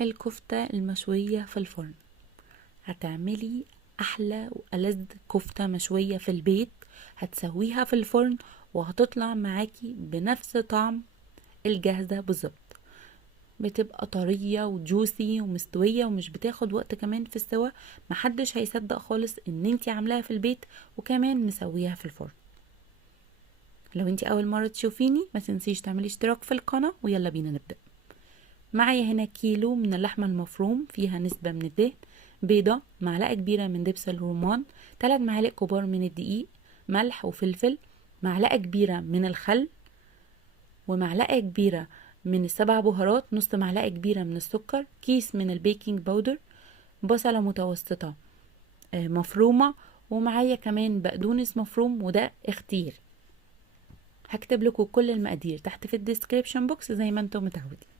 الكفتة المشوية في الفرن. هتعملي احلى والذ كفتة مشوية في البيت، هتسويها في الفرن وهتطلع معاكي بنفس طعم الجاهزة بالظبط. بتبقى طرية وجوسي ومستوية ومش بتاخد وقت كمان في السوا. محدش هيصدق خالص ان انتي عاملاها في البيت وكمان مسويها في الفرن. لو انتي اول مرة تشوفيني ما تنسيش تعملي اشتراك في القناة، ويلا بينا نبدأ. معايا هنا كيلو من اللحمة المفروم، فيها نسبة من الدهن، بيضة، معلقة كبيرة من دبس الرمان، 3 معالق كبار من الدقيق، ملح وفلفل، معلقة كبيرة من الخل، ومعلقة كبيرة من السبع بهارات، نص معلقة كبيرة من السكر، كيس من البيكنج باودر، بصلة متوسطة مفرومة، ومعايا كمان بقدونس مفروم وده اختياري. هكتب لكم كل المقادير تحت في الديسكريبشن بوكس زي ما انتم متعودين.